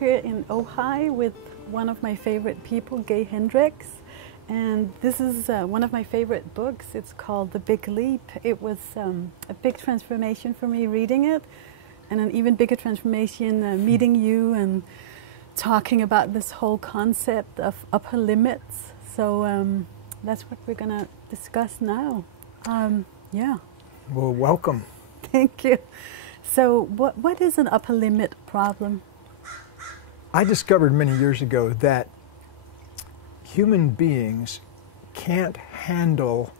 In Ojai with one of my favorite people, Hendricks, and this is one of my favorite books. It's called The Big Leap. It was a big transformation for me reading it, and an even bigger transformation meeting you and talking about this whole concept of upper limits. So that's what we're going to discuss now. Yeah. Well, welcome. Thank you. So what is an upper limit problem? I discovered many years ago that human beings can't handle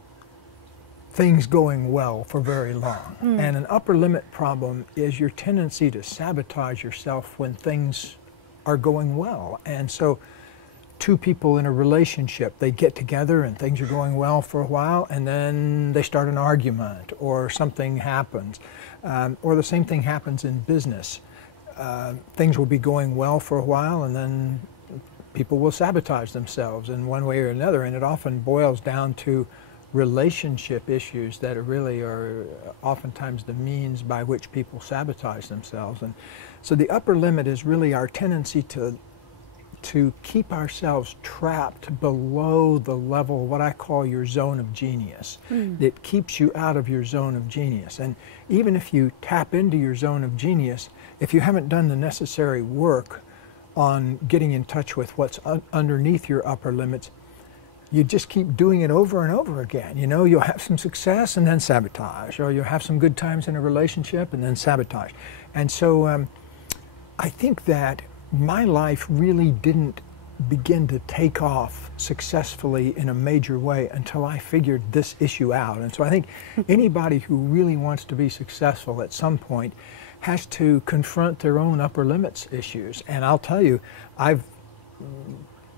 things going well for very long. And an upper limit problem is your tendency to sabotage yourself when things are going well. And so two people in a relationship, they get together and things are going well for a while, and then they start an argument or something happens. Or the same thing happens in business. Things will be going well for a while, and then people will sabotage themselves in one way or another, and it often boils down to relationship issues that really are oftentimes the means by which people sabotage themselves. And so the upper limit is really our tendency to keep ourselves trapped below the level, what I call your zone of genius. It keeps you out of your zone of genius. And even if you tap into your zone of genius, if you haven't done the necessary work on getting in touch with what's underneath your upper limits, you just keep doing it over and over again. You know, you'll have some success and then sabotage, or you'll have some good times in a relationship and then sabotage. And so I think that my life really didn't begin to take off successfully in a major way until I figured this issue out. And so I think anybody who really wants to be successful at some point has to confront their own upper limits issues. And I'll tell you, I've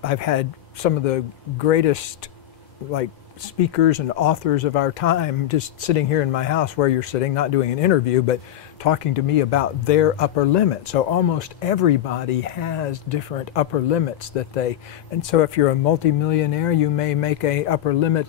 had some of the greatest speakers and authors of our time just sitting here in my house where you're sitting, not doing an interview, but talking to me about their upper limit. So almost everybody has different upper limits and so if you're a multimillionaire, you may make a upper limit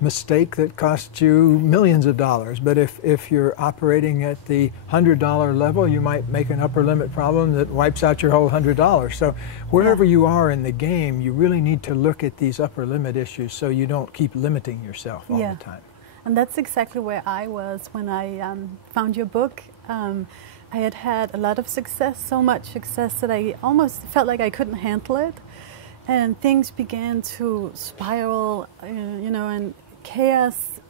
mistake that costs you millions of dollars. But if you're operating at the $100 level, you might make an upper limit problem that wipes out your whole $100. So wherever you are in the game, you really need to look at these upper limit issues so you don't keep limiting yourself all the time. And that's exactly where I was when I found your book. I had a lot of success, so much success that I almost felt like I couldn't handle it. And things began to spiral, you know, and chaos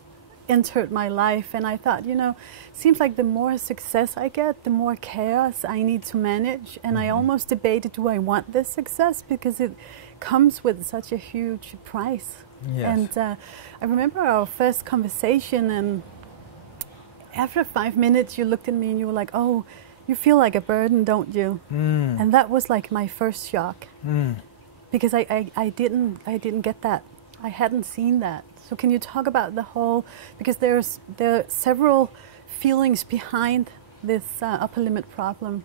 entered my life. And I thought, you know, seems like the more success I get, the more chaos I need to manage. And I almost debated, do I want this success? Because it comes with such a huge price. Yes. And I remember our first conversation, and after 5 minutes you looked at me and you were like, oh, you feel like a burden, don't you? And that was like my first shock. Because I didn't get that. I hadn't seen that. So can you talk about the whole, because there are several feelings behind this upper limit problem.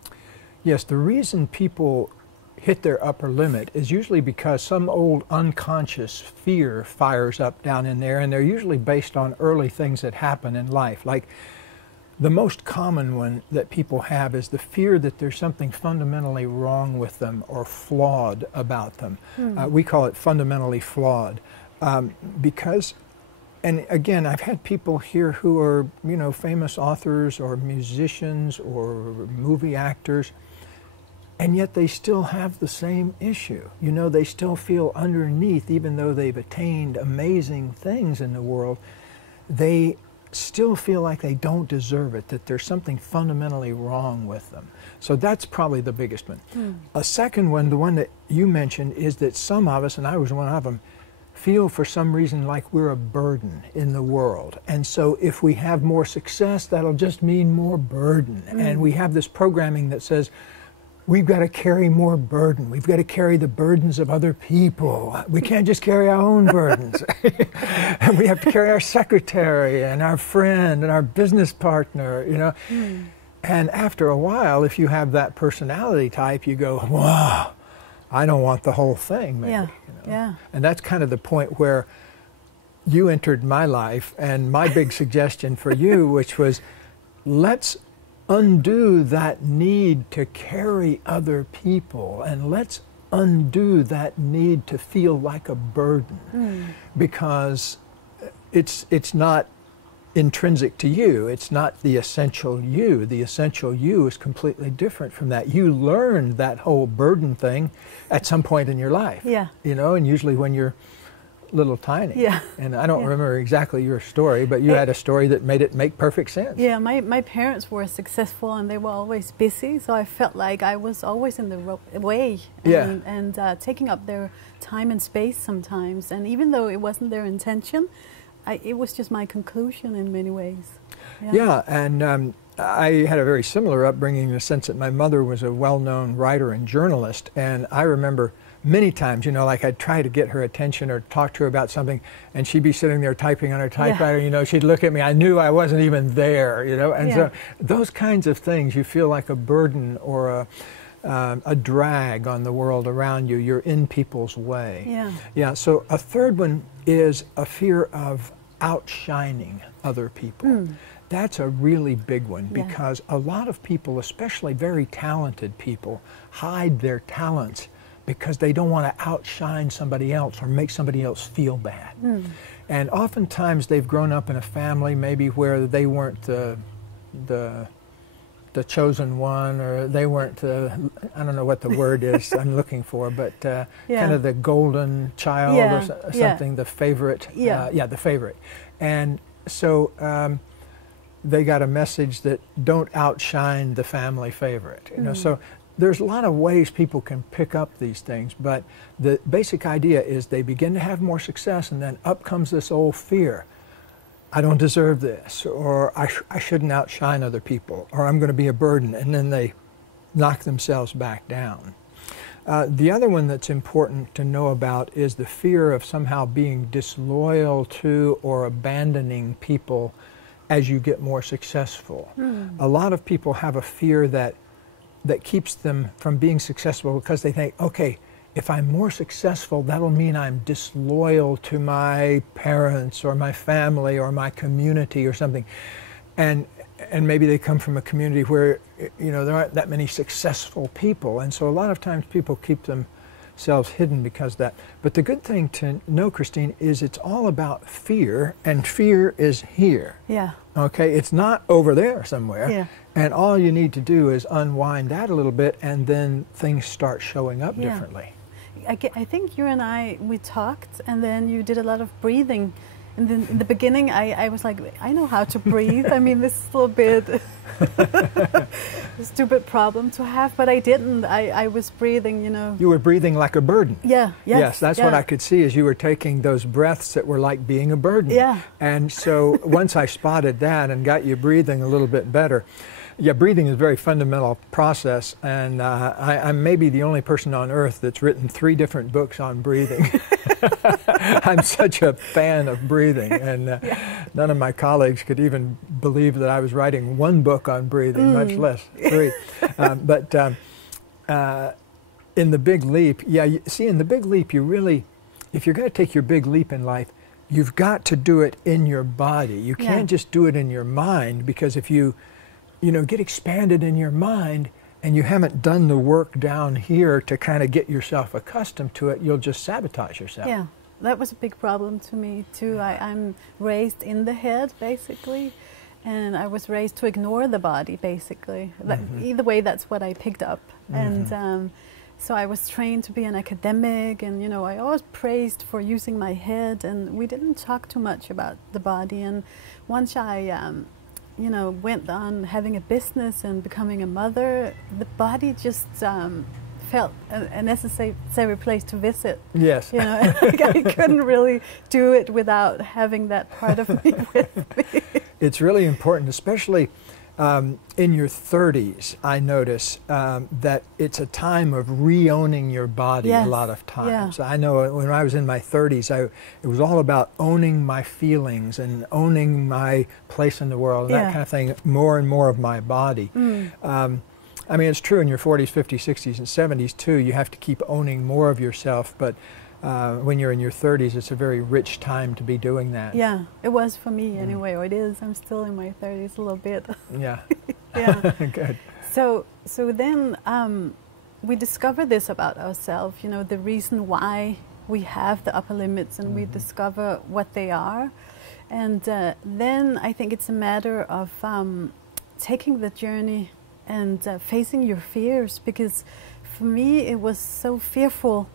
Yes, the reason people hit their upper limit is usually because some old unconscious fear fires up down in there, and they're usually based on early things that happen in life. Like the most common one that people have is the fear that there's something fundamentally wrong with them or flawed about them. We call it fundamentally flawed because, and again, I've had people here who are, you know, famous authors or musicians or movie actors, and yet they still have the same issue. You know, they still feel underneath, even though they've attained amazing things in the world, they still feel like they don't deserve it, that there's something fundamentally wrong with them. So that's probably the biggest one. A second one, the one that you mentioned, is that some of us, and I was one of them, feel for some reason like we're a burden in the world. And so if we have more success, that'll just mean more burden. And we have this programming that says, we've got to carry more burden. We've got to carry the burdens of other people. We can't just carry our own burdens. And we have to carry our secretary and our friend and our business partner, you know. And after a while, if you have that personality type, you go, wow, I don't want the whole thing, maybe. Yeah. You know? Yeah. And that's kind of the point where you entered my life, and my big suggestion for you, which was, let's undo that need to carry other people, and let's undo that need to feel like a burden, because it's not intrinsic to you. It's not the essential you. The essential you is completely different from that. You learned that whole burden thing at some point in your life. Yeah. You know, and usually when you're little tiny. Yeah. And I don't remember exactly your story, but you had a story that made it make perfect sense. Yeah, my parents were successful and they were always busy, so I felt like I was always in the way and taking up their time and space sometimes. And even though it wasn't their intention, it was just my conclusion in many ways. Yeah, and I had a very similar upbringing in the sense that my mother was a well-known writer and journalist, and I remember many times, you know, like I'd try to get her attention or talk to her about something, and she'd be sitting there typing on her typewriter, you know, she'd look at me, I knew I wasn't even there, you know, and so those kinds of things, you feel like a burden or a drag on the world around you, you're in people's way. Yeah, so a third one is a fear of outshining other people. That's a really big one, because a lot of people, especially very talented people, hide their talents because they don't want to outshine somebody else or make somebody else feel bad. And oftentimes they've grown up in a family maybe where they weren't the chosen one, or they weren't I don't know what the word is I'm looking for, but kind of the golden child or something, the favorite. The favorite. And so they got a message that don't outshine the family favorite. You know, so there's a lot of ways people can pick up these things, but the basic idea is they begin to have more success, and then up comes this old fear. I don't deserve this, or I shouldn't outshine other people, or I'm going to be a burden, and then they knock themselves back down. The other one that's important to know about is the fear of somehow being disloyal to or abandoning people as you get more successful. A lot of people have a fear that keeps them from being successful because they think, okay, if I'm more successful, that'll mean I'm disloyal to my parents or my family or my community or something. And maybe they come from a community where, you know, there aren't that many successful people. And so a lot of times people keep themselves hidden because of that. But the good thing to know, Christine, is it's all about fear, and fear is here. Okay, it's not over there somewhere. And all you need to do is unwind that a little bit, and then things start showing up differently. I think you and we talked, and then you did a lot of breathing. And then in the beginning, I was like, I know how to breathe. I mean, this is a little bit a stupid problem to have, but I didn't. I was breathing, you know. You were breathing like a burden. Yes, that's what I could see, is you were taking those breaths that were like being a burden. And so once I spotted that and got you breathing a little bit better, breathing is a very fundamental process, and I'm maybe the only person on earth that's written 3 different books on breathing. I'm such a fan of breathing, and none of my colleagues could even believe that I was writing 1 book on breathing, much less 3. But in the big leap, in the big leap, you really, if you're going to take your big leap in life, you've got to do it in your body. You can't just do it in your mind, because if you get expanded in your mind and you haven't done the work down here to kind of get yourself accustomed to it, you'll just sabotage yourself. Yeah, that was a big problem to me too. I'm raised in the head, basically, and I was raised to ignore the body, basically. Either way, that's what I picked up. And so I was trained to be an academic, and you know, I always praised for using my head, and we didn't talk too much about the body. And once I you know, went on having a business and becoming a mother, the body just felt a necessary place to visit. Yes. You know, I couldn't really do it without having that part of me with me. It's really important, especially In your 30s, I notice that it's a time of re-owning your body a lot of times. I know when I was in my 30s, it was all about owning my feelings and owning my place in the world, and that kind of thing, more and more of my body. I mean, it's true in your 40s, 50s, 60s, and 70s too. You have to keep owning more of yourself, but when you're in your 30s, it's a very rich time to be doing that. Yeah, it was for me anyway, or it is. I'm still in my 30s a little bit. Yeah. Yeah. Good. So then we discover this about ourselves, you know, the reason why we have the upper limits, and we discover what they are. And then I think it's a matter of taking the journey and facing your fears, because for me it was so fearful.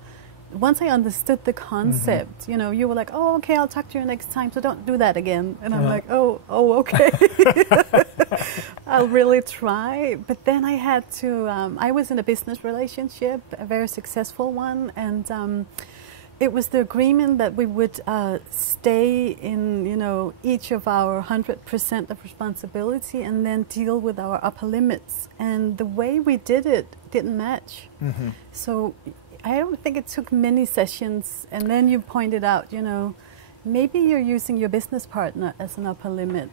Once I understood the concept, you know, you were like, oh, okay, I'll talk to you next time, so don't do that again. And I'm like, oh, okay. I'll really try. But then I had to, I was in a business relationship, a very successful one, and it was the agreement that we would stay in, you know, each of our 100% of responsibility and then deal with our upper limits. And the way we did it didn't match. So I don't think it took many sessions, and then you pointed out, you know, maybe you're using your business partner as an upper limit.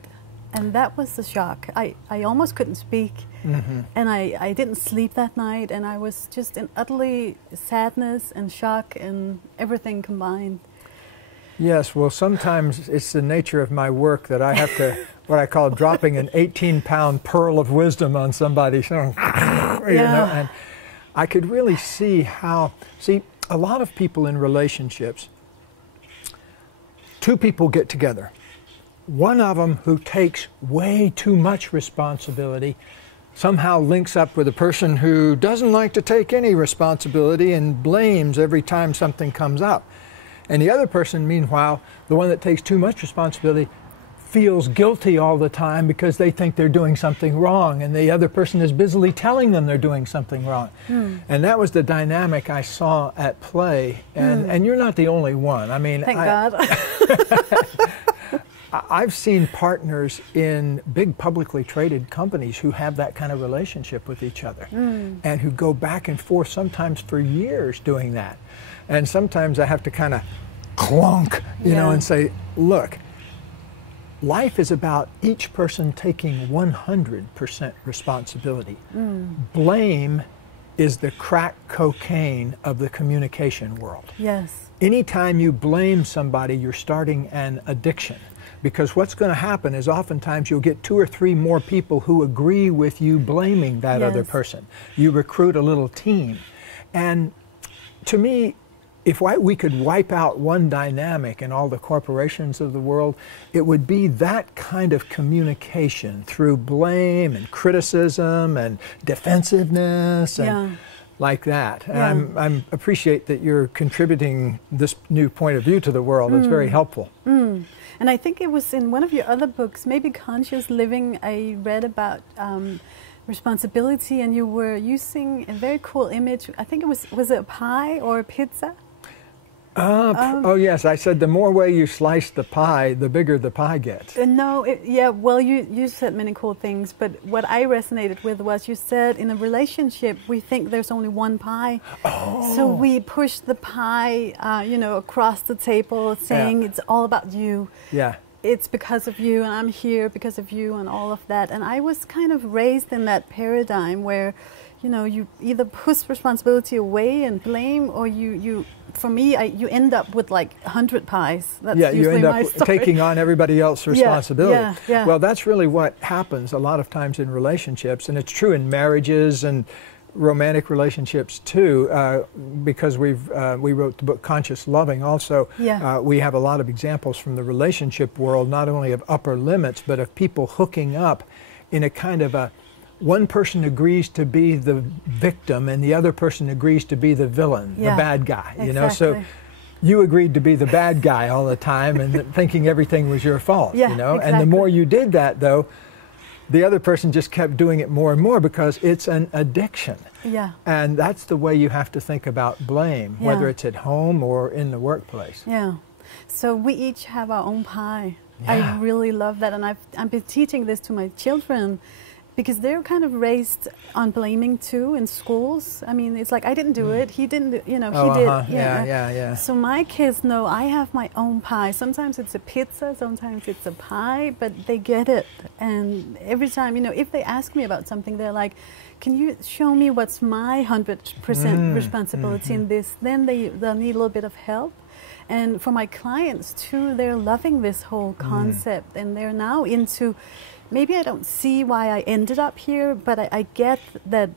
And that was the shock. I almost couldn't speak, and I didn't sleep that night, and I was just in utterly sadness and shock and everything combined. Yes, well, sometimes it's the nature of my work that I have to, what I call dropping an 18-pound pearl of wisdom on somebody. So, you know, and I could really see how, a lot of people in relationships, two people get together. One of them who takes way too much responsibility somehow links up with a person who doesn't like to take any responsibility and blames every time something comes up. And the other person, meanwhile, the one that takes too much responsibility, feels guilty all the time because they think they're doing something wrong, and the other person is busily telling them they're doing something wrong. And that was the dynamic I saw at play, and you're not the only one. I mean, thank God. I've seen partners in big publicly traded companies who have that kind of relationship with each other, and who go back and forth sometimes for years doing that. And sometimes I have to kind of clunk, you know, and say, look, life is about each person taking 100% responsibility. Blame is the crack cocaine of the communication world. Yes. Anytime you blame somebody, you're starting an addiction. Because what's going to happen is oftentimes you'll get 2 or 3 more people who agree with you blaming that other person. You recruit a little team. And to me, if we could wipe out one dynamic in all the corporations of the world, it would be that kind of communication through blame and criticism and defensiveness and like that. And I appreciate that you're contributing this new point of view to the world. It's very helpful. And I think it was in one of your other books, maybe Conscious Living, I read about responsibility, and you were using a very cool image. I think it was it a pie or a pizza? Oh yes, I said the more way you slice the pie, the bigger the pie gets. No, well, you said many cool things, but what I resonated with was you said in a relationship we think there's only one pie, so we push the pie, you know, across the table, saying it's all about you. Yeah. It's because of you, and I'm here because of you, and all of that. And I was kind of raised in that paradigm where, you know, you either push responsibility away and blame, or for me, you end up with like 100 pies. That's you end up taking on everybody else's responsibility. Well, that's really what happens a lot of times in relationships, and it's true in marriages and romantic relationships too, because we wrote the book Conscious Loving also. We have a lot of examples from the relationship world, not only of upper limits, but of people hooking up in a kind of a, one person agrees to be the victim and the other person agrees to be the villain, the bad guy, you know. So you agreed to be the bad guy all the time and thinking everything was your fault, you know. And the more you did that, though, the other person just kept doing it more and more because it's an addiction. And that's the way you have to think about blame, whether it's at home or in the workplace. So we each have our own pie. I really love that, and I've been teaching this to my children. because they're kind of raised on blaming too in schools. I mean, it's like, I didn't do it, he didn't, he did. Yeah. So my kids know I have my own pie. Sometimes it's a pizza, sometimes it's a pie, but they get it. And every time, if they ask me about something, they're like, can you show me what's my 100% responsibility in this? Then they'll need a little bit of help. And for my clients too, they're loving this whole concept, and they're now into, maybe I don't see why I ended up here, but I get that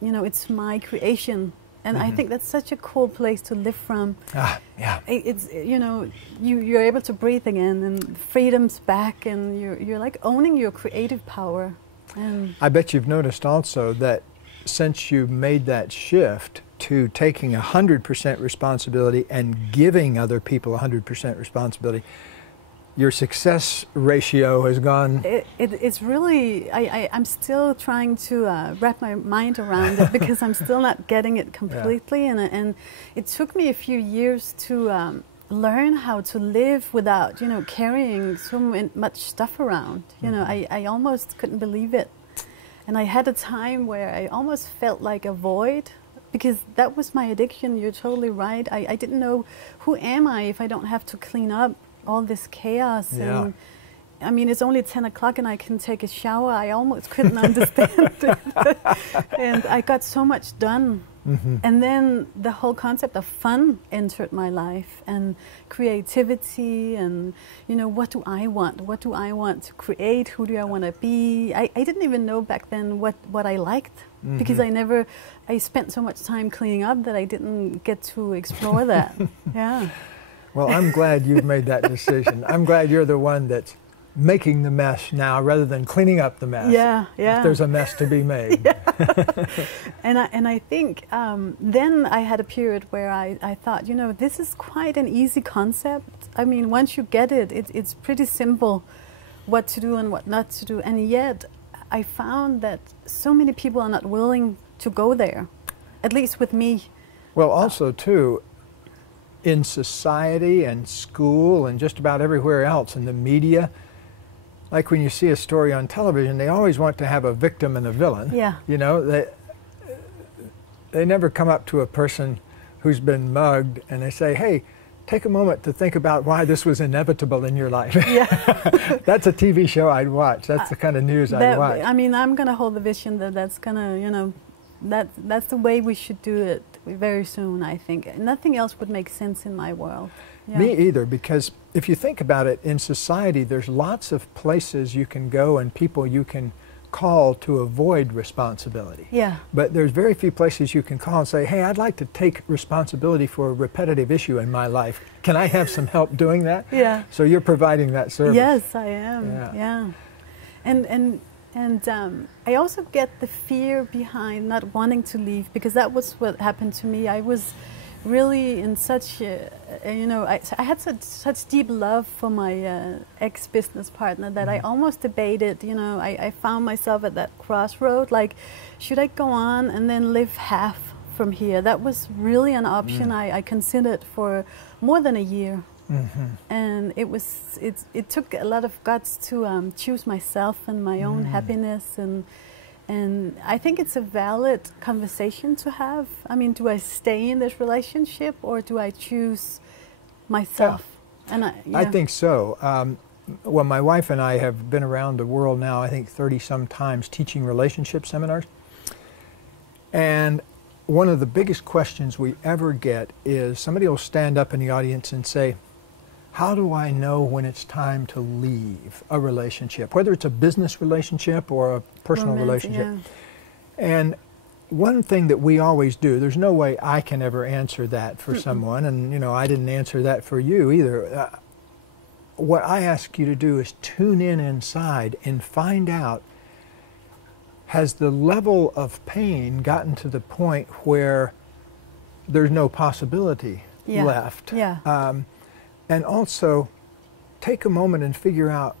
it's my creation. And I think that's such a cool place to live from. Yeah. It's, you're able to breathe again, and freedom's back, and you're like owning your creative power. And I bet you've noticed also that since you made that shift to taking 100% responsibility and giving other people 100% responsibility, your success ratio has gone. It's really, I'm still trying to wrap my mind around it, because I'm still not getting it completely. Yeah. And it took me a few years to learn how to live without, carrying so much stuff around. I almost couldn't believe it. And I had a time where I almost felt like a void, because that was my addiction. You're totally right. I didn't know, who am I if I don't have to clean up all this chaos? Yeah. And I mean, it's only 10 o'clock and I can take a shower. I almost couldn't understand it. And I got so much done. And then the whole concept of fun entered my life, and creativity, and what do I want? What do I want to create? Who do I want to be? I didn't even know back then what I liked, because I spent so much time cleaning up that I didn't get to explore that. Yeah. Well, I'm glad you've made that decision. I'm glad you're the one that's making the mess now rather than cleaning up the mess. Yeah. If there's a mess to be made. And I think then I had a period where I thought, this is quite an easy concept. I mean, once you get it, it's pretty simple what to do and what not to do. And yet I found that so many people are not willing to go there, at least with me. Well, also too, in society and school and just about everywhere else in the media, like when you see a story on television, they always want to have a victim and a villain. Yeah. They never come up to a person who's been mugged and they say, hey, take a moment to think about why this was inevitable in your life. Yeah. That's a TV show I'd watch. That's the kind of news I'd watch. I mean, I'm going to hold the vision that's going to, that's the way we should do it very soon, I think. Nothing else would make sense in my world. Yeah. Me either, because if you think about it, in society, there's lots of places you can go and people you can call to avoid responsibility. Yeah. But there's very few places you can call and say, hey, I'd like to take responsibility for a repetitive issue in my life. Can I have some help doing that? Yeah. So you're providing that service. Yes, I am. Yeah. And I also get the fear behind not wanting to leave, because that was what happened to me. I was really in such, I had such deep love for my ex-business partner that I almost debated, I found myself at that crossroad, like, should I go on and then live half from here? That was really an option I considered for more than a year. And it took a lot of guts to choose myself and my own happiness, and I think it's a valid conversation to have. I mean, do I stay in this relationship or do I choose myself? Yeah. And I think so. Well, my wife and I have been around the world now, I think 30-some times, teaching relationship seminars. And one of the biggest questions we ever get is somebody will stand up in the audience and say, how do I know when it's time to leave a relationship, whether it's a business relationship or a personal relationship? Yeah. And one thing that we always do, there's no way I can ever answer that for someone, and I didn't answer that for you either. What I ask you to do is tune in inside and find out, has the level of pain gotten to the point where there's no possibility left? Yeah. And also, take a moment and figure out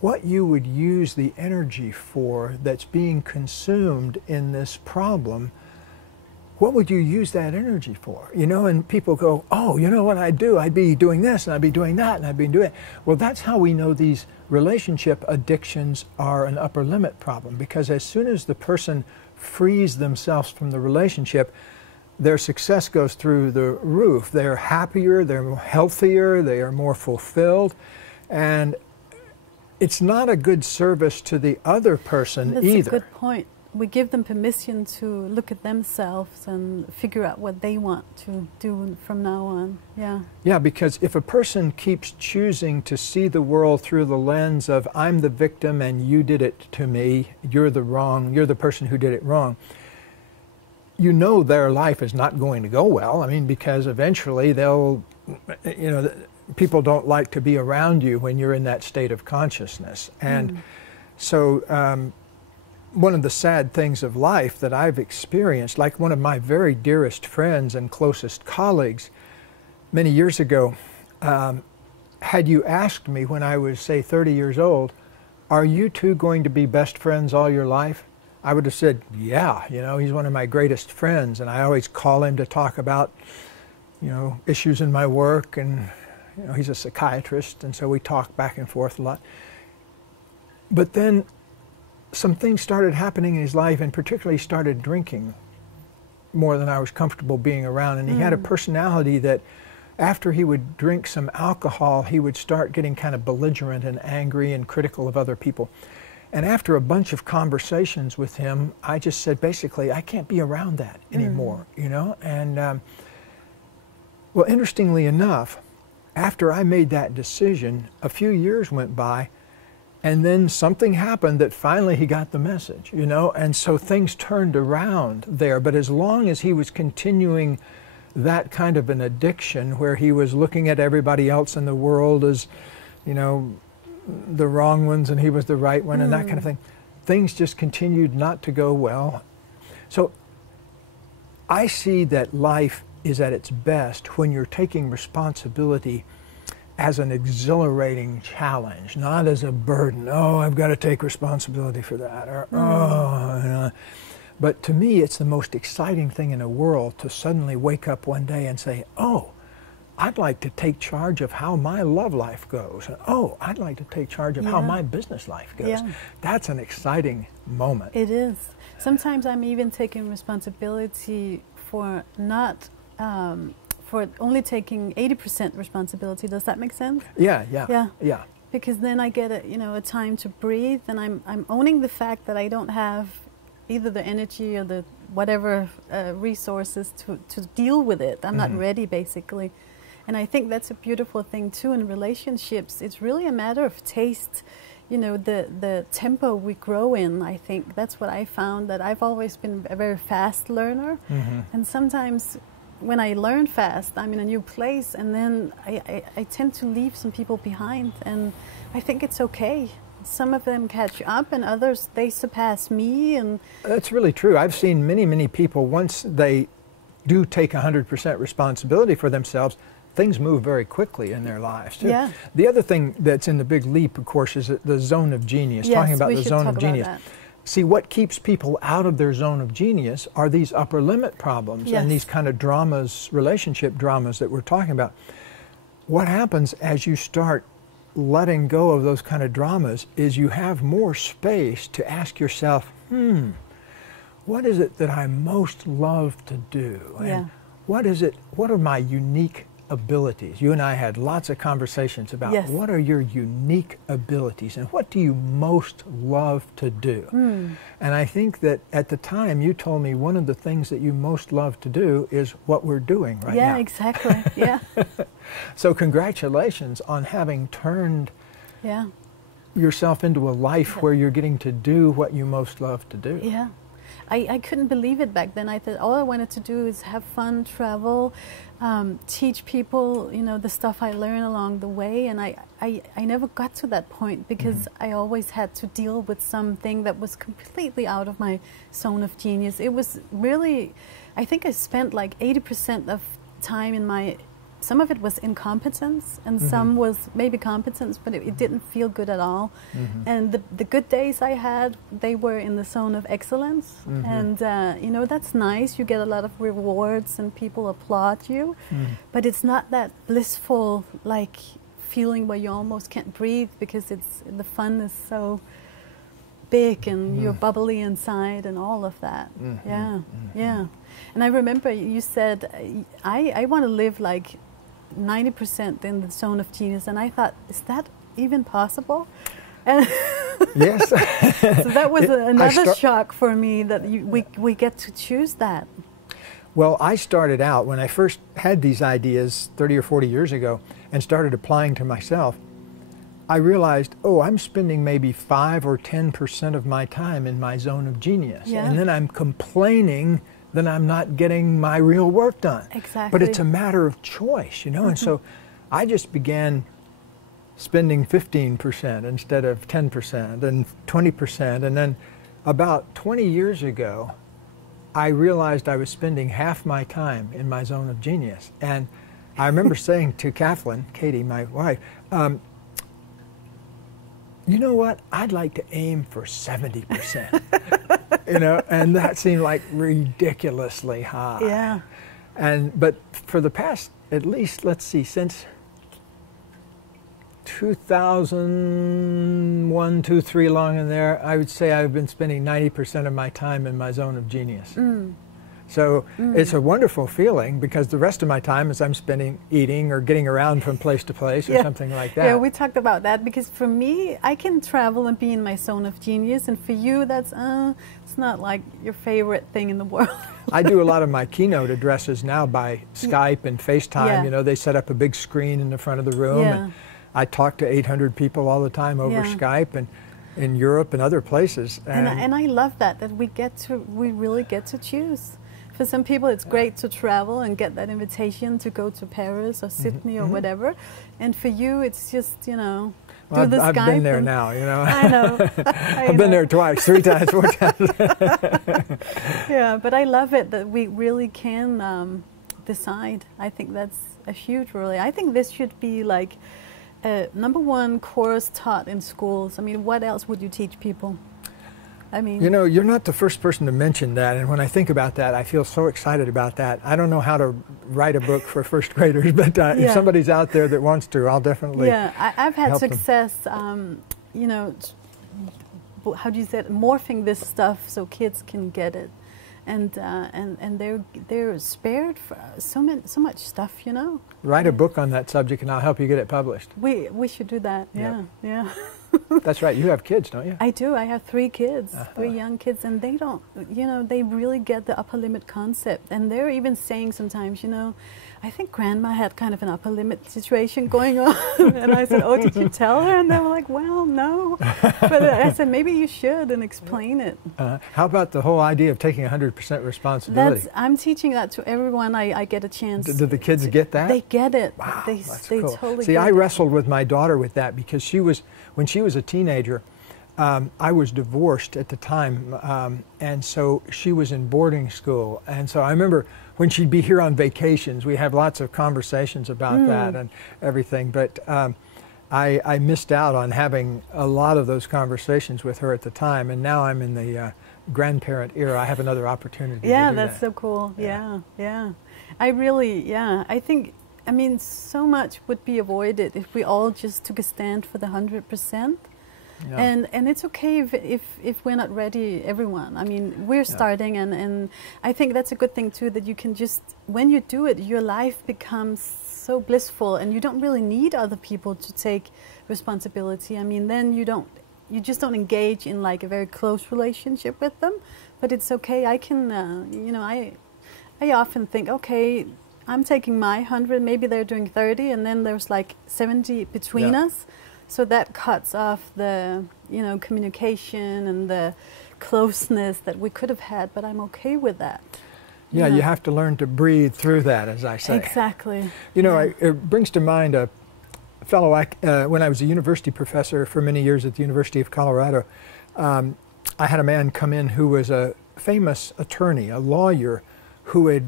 what you would use the energy for that's being consumed in this problem what would you use that energy for? You know, and people go, oh, you know what I'd do? I'd be doing this, and I'd be doing that, and I'd be doing it. Well, that's how we know these relationship addictions are an upper limit problem, because as soon as the person frees themselves from the relationship, their success goes through the roof. They're happier, they're healthier, they are more fulfilled, and it's not a good service to the other person either. That's a good point. We give them permission to look at themselves and figure out what they want to do from now on. Yeah. Yeah, because if a person keeps choosing to see the world through the lens of I'm the victim and you did it to me, you're the person who did it wrong, you know their life is not going to go well. I mean, because eventually they'll, you know, people don't like to be around you when you're in that state of consciousness. And so one of the sad things of life that I've experienced, like one of my very dearest friends and closest colleagues many years ago, had you asked me when I was, say, 30 years old, are you two going to be best friends all your life? I would have said, yeah, you know, he's one of my greatest friends, and I always call him to talk about, you know, issues in my work, and, you know, he's a psychiatrist, and so we talk back and forth a lot. But then some things started happening in his life, and particularly started drinking more than I was comfortable being around. And he had a personality that after he would drink some alcohol, he would start getting kind of belligerent and angry and critical of other people. And after a bunch of conversations with him, I just said, basically, I can't be around that anymore, you know? And well, interestingly enough, after I made that decision, a few years went by, and then something happened that finally he got the message, you know, and so things turned around there. But as long as he was continuing that kind of an addiction where he was looking at everybody else in the world as, you know, the wrong ones and he was the right one and that kind of thing, things just continued not to go well. So I see that life is at its best when you're taking responsibility as an exhilarating challenge, not as a burden. Oh, I've got to take responsibility for that. Or, oh, you know. But to me, it's the most exciting thing in the world to suddenly wake up one day and say, oh, I'd like to take charge of how my love life goes. And, oh, I'd like to take charge of how my business life goes. That's an exciting moment. It is. Sometimes I'm even taking responsibility for not for only taking 80% responsibility. Does that make sense? Yeah. Because then I get a time to breathe, and I'm owning the fact that I don't have either the energy or the whatever resources to deal with it. I'm not ready, basically. And I think that's a beautiful thing too in relationships. It's really a matter of taste, you know, the tempo we grow in. I think that's what I found, that I've always been a very fast learner, and sometimes when I learn fast, I'm in a new place, and then I tend to leave some people behind, and I think it's okay. Some of them catch up, and others, they surpass me. And that's really true. I've seen many people, once they do take 100% responsibility for themselves, things move very quickly in their lives too. Yeah. The other thing that's in the big leap, of course, is the zone of genius. Yes, talking about we the should zone talk of about genius. that. See, what keeps people out of their zone of genius are these upper limit problems and these kind of dramas, relationship dramas that we're talking about. What happens as you start letting go of those kind of dramas is you have more space to ask yourself, what is it that I most love to do? And what are my unique abilities? You and I had lots of conversations about what are your unique abilities and what do you most love to do? And I think that at the time you told me one of the things that you most love to do is what we're doing right now. Yeah, exactly. Yeah. So congratulations on having turned yourself into a life where you're getting to do what you most love to do. Yeah. I couldn't believe it back then. I thought all I wanted to do is have fun, travel, teach people, you know, the stuff I learned along the way. And I never got to that point because I always had to deal with something that was completely out of my zone of genius. It was really, I think I spent like 80% of time in my some of it was incompetence, and some was maybe competence, but it didn't feel good at all. And the good days I had, they were in the zone of excellence, and you know, that's nice. You get a lot of rewards, and people applaud you, but it's not that blissful like feeling where you almost can't breathe because the fun is so big and you're bubbly inside and all of that. Yeah. And I remember you said, I want to live like 90% in the zone of genius, and I thought, is that even possible? And yes. So that was another shock for me, that we get to choose that. Well, I started out, when I first had these ideas 30 or 40 years ago and started applying to myself, I realized, oh, I'm spending maybe 5 or 10% of my time in my zone of genius. Yeah. And then I'm complaining that I'm not getting my real work done. Exactly. But it's a matter of choice, you know. And so I just began spending 15% instead of 10% and 20%. And then about 20 years ago, I realized I was spending half my time in my zone of genius. And I remember saying to Katie, my wife, you know what, I'd like to aim for 70%. You know, and that seemed like ridiculously high. Yeah. But for the past, at least, let's see, since 2001, 2, 3, along in there, I would say I've been spending 90% of my time in my zone of genius. So it's a wonderful feeling, because the rest of my time is I'm spending eating or getting around from place to place or something like that. Yeah, we talked about that, because for me, I can travel and be in my zone of genius, and for you, that's it's not like your favorite thing in the world. I do a lot of my keynote addresses now by Skype and FaceTime. You know, they set up a big screen in the front of the room, and I talk to 800 people all the time over Skype, and in Europe and other places. And I love that we really get to choose. For some people, it's great to travel and get that invitation to go to Paris or Sydney or whatever. And for you, it's just, you know, well, do the Skype. I've been there now, you know. I know. I've been there twice, 3 times, 4 times. Yeah, but I love it that we really can decide. I think that's a huge role. I think this should be like a #1 course taught in schools. I mean, what else would you teach people? I mean, you know, you're not the first person to mention that, and when I think about that, I feel so excited about that. I don't know how to write a book for first graders, but if somebody's out there that wants to, I'll definitely I've had help success, you know, how do you say it, morphing this stuff so kids can get it. And they're spared for so much stuff, you know. Write a book on that subject, and I'll help you get it published. We should do that. Yeah. That's right. You have kids, don't you? I do. I have 3 kids, 3 young kids, and they don't. You know, they really get the upper limit concept, and they're even saying sometimes, you know, I think Grandma had kind of an upper limit situation going on. And I said, oh, did you tell her? And they were like, well, no. But I said, maybe you should, and explain it. How about the whole idea of taking 100% responsibility? I'm teaching that to everyone I get a chance. Do the kids get that? They get it. Wow, they cool. totally See, get I it. wrestled with my daughter with that, because when she was a teenager, I was divorced at the time, and so she was in boarding school. And so I remember when she'd be here on vacations, we have lots of conversations about that and everything. But I missed out on having a lot of those conversations with her at the time. And now I'm in the grandparent era. I have another opportunity to do that. That's so cool. Yeah. I really, I think, I mean, so much would be avoided if we all just took a stand for the 100%. Yeah. And it's okay if we're not ready, everyone. I mean, we're starting, and I think that's a good thing too, that you can just, when you do it, your life becomes so blissful, and you don't really need other people to take responsibility. I mean, then you just don't engage in like a very close relationship with them, but it's okay. I can, you know, I often think, okay, I'm taking my 100, maybe they're doing 30, and then there's like 70 between us. So that cuts off the, you know, communication and the closeness that we could have had, but I'm okay with that. Yeah, you have to learn to breathe through that, as I say. Exactly. You know, it brings to mind a fellow, when I was a university professor for many years at the University of Colorado, I had a man come in who was a famous attorney, a lawyer, who had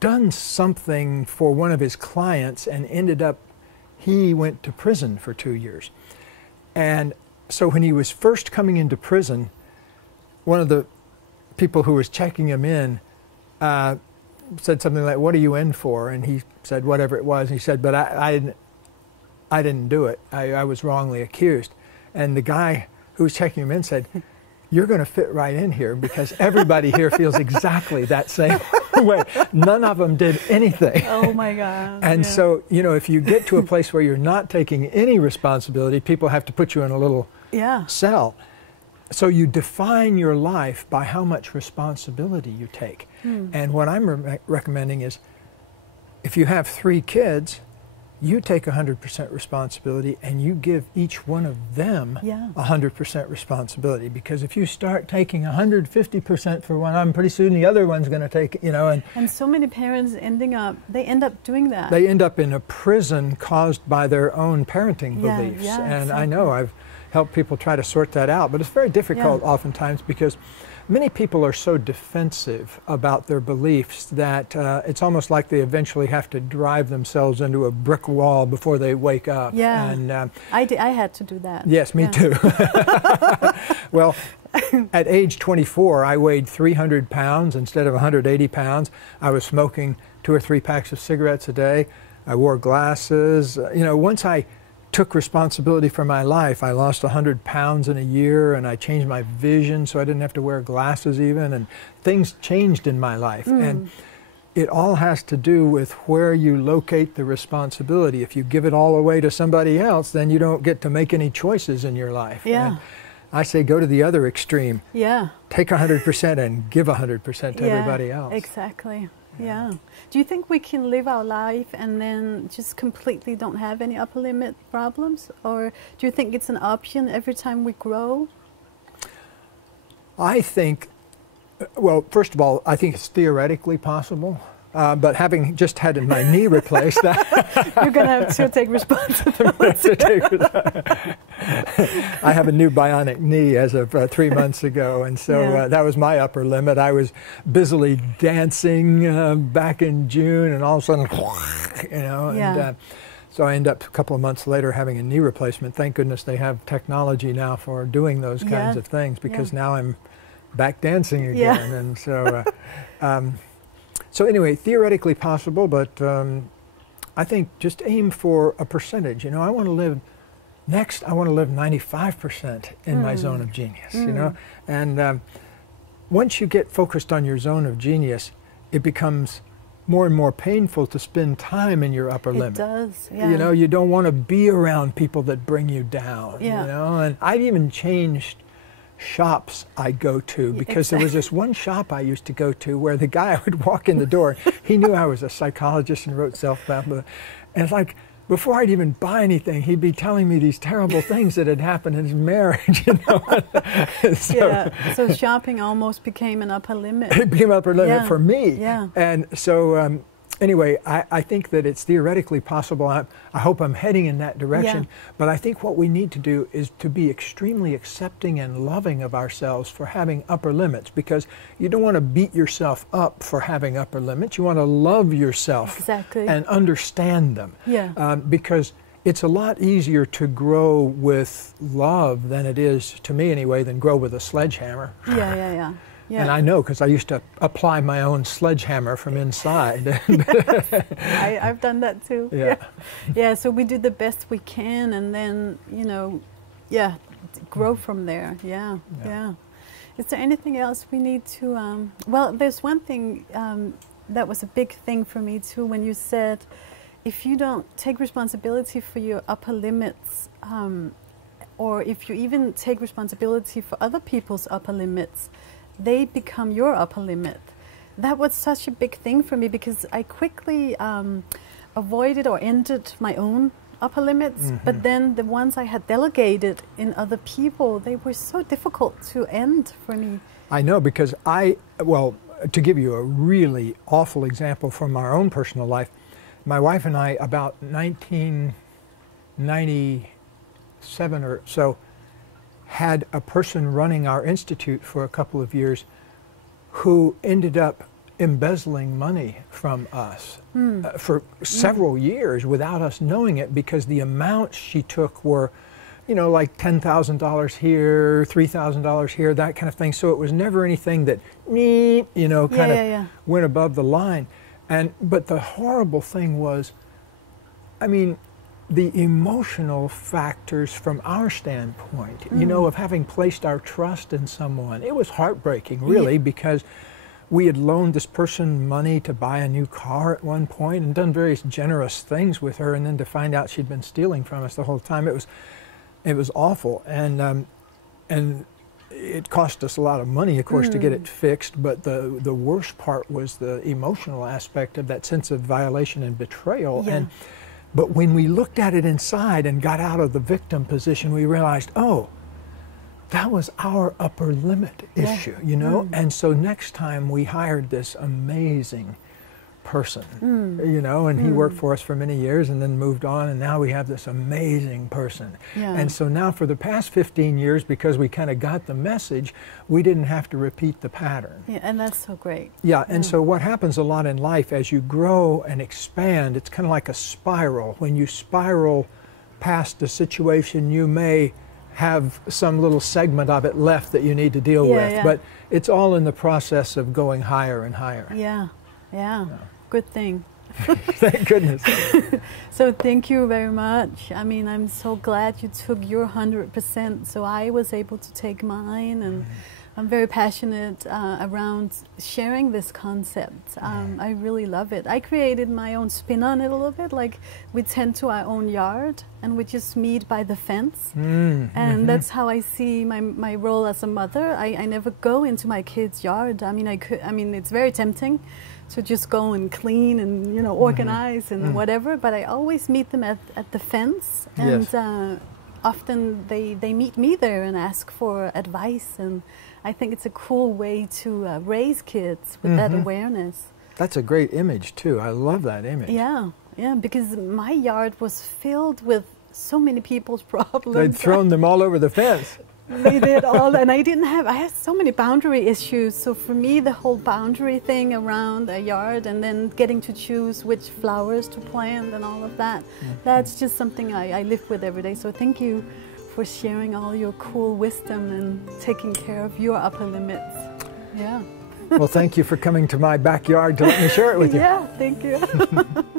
done something for one of his clients and ended up, he went to prison for 2 years. And so when he was first coming into prison, one of the people who was checking him in said something like, "What are you in for?" And he said whatever it was. And he said, "But I didn't do it. I was wrongly accused." And the guy who was checking him in said, "You're going to fit right in here because everybody here feels exactly that same way. None of them did anything." Oh my God. And so, you know, if you get to a place where you're not taking any responsibility, people have to put you in a little cell. So you define your life by how much responsibility you take. And what I'm recommending is, if you have 3 kids, you take 100% responsibility and you give each one of them 100% responsibility. Because if you start taking 150% for one, pretty soon the other one's going to take, you know. And so many parents they end up doing that. They end up in a prison caused by their own parenting beliefs. And exactly. I know I've helped people try to sort that out, but it's very difficult oftentimes because many people are so defensive about their beliefs that it's almost like they eventually have to drive themselves into a brick wall before they wake up. Yeah, and I had to do that. Yes, me too. Well, at age 24, I weighed 300 pounds instead of 180 pounds. I was smoking 2 or 3 packs of cigarettes a day. I wore glasses. You know, once I took responsibility for my life, I lost 100 pounds in a year, and I changed my vision so I didn't have to wear glasses even, and things changed in my life. And it all has to do with where you locate the responsibility. If you give it all away to somebody else, then you don't get to make any choices in your life. And I say go to the other extreme. Take 100% and give 100% to everybody else. Exactly. Yeah. Do you think we can live our life and then just completely don't have any upper limit problems? Or do you think it's an option every time we grow? I think, well, first of all, I think it's theoretically possible. But having just had my knee replaced, you're going to have to take responsibility. I have a new bionic knee as of 3 months ago, and so that was my upper limit. I was busily dancing back in June, and all of a sudden, you know, and so I end up a couple of months later having a knee replacement. Thank goodness they have technology now for doing those kinds of things, because now I'm back dancing again, and so. So anyway, theoretically possible, but I think just aim for a percentage. You know, I want to live 95% in my zone of genius, you know. And once you get focused on your zone of genius, it becomes more and more painful to spend time in your upper limit. It does, You know, you don't want to be around people that bring you down, you know. And I've even changed shops I go to, because there was this one shop I used to go to where the guy would walk in the door, he knew I was a psychologist and wrote self-help, and it's like, before I'd even buy anything, he'd be telling me these terrible things that had happened in his marriage, you know. So shopping almost became an upper limit. It became an upper limit for me. And so anyway, I think that it's theoretically possible. I hope I'm heading in that direction. But I think what we need to do is to be extremely accepting and loving of ourselves for having upper limits, because you don't want to beat yourself up for having upper limits. You want to love yourself and understand them. Because it's a lot easier to grow with love than it is, to me anyway, than grow with a sledgehammer. And I know, because I used to apply my own sledgehammer from inside. I've done that too. So we do the best we can, and then, you know, grow from there. Is there anything else we need to, well, there's one thing that was a big thing for me too, when you said, if you don't take responsibility for your upper limits, or if you even take responsibility for other people's upper limits, they become your upper limit. That was such a big thing for me, because I quickly avoided or ended my own upper limits, but then the ones I had delegated in other people, they were so difficult to end for me. I know, because well, to give you a really awful example from our own personal life, my wife and I, about 1997 or so, had a person running our institute for a couple of years who ended up embezzling money from us for several years without us knowing it, because the amounts she took were, you know, like $10,000 here, $3,000 here, that kind of thing. So it was never anything that, you know, kind of went above the line. But the horrible thing was, I mean, the emotional factors from our standpoint, you know, of having placed our trust in someone. It was heartbreaking, really, because we had loaned this person money to buy a new car at one point and done various generous things with her, and then to find out she'd been stealing from us the whole time, it was awful. And it cost us a lot of money, of course, to get it fixed, but the worst part was the emotional aspect of that sense of violation and betrayal. But when we looked at it inside and got out of the victim position, we realized, oh, that was our upper limit issue, you know? And so next time we hired this amazing person, you know, and he worked for us for many years and then moved on, and now we have this amazing person. And so now for the past 15 years, because we kind of got the message, we didn't have to repeat the pattern. And that's so great. And so what happens a lot in life as you grow and expand, it's kind of like a spiral. When you spiral past a situation, you may have some little segment of it left that you need to deal with, but it's all in the process of going higher and higher. Good thing. Thank goodness. So thank you very much. I mean, I'm so glad you took your 100%, so I was able to take mine, and I'm very passionate around sharing this concept. I really love it. I created my own spin on it a little bit, like we tend to our own yard and we just meet by the fence. And that's how I see my role as a mother. I never go into my kids' yard. I mean, it's very tempting to just go and clean and, you know, organize and whatever, but I always meet them at the fence, and often they meet me there and ask for advice, and I think it's a cool way to raise kids with that awareness. That's a great image too. I love that image. Yeah, because my yard was filled with so many people's problems. They'd thrown them all over the fence. They did all, and I had so many boundary issues. So for me, the whole boundary thing around a yard, and then getting to choose which flowers to plant and all of that, that's just something I live with every day. So thank you for sharing all your cool wisdom and taking care of your upper limits. Well, thank you for coming to my backyard to let me share it with you. Thank you.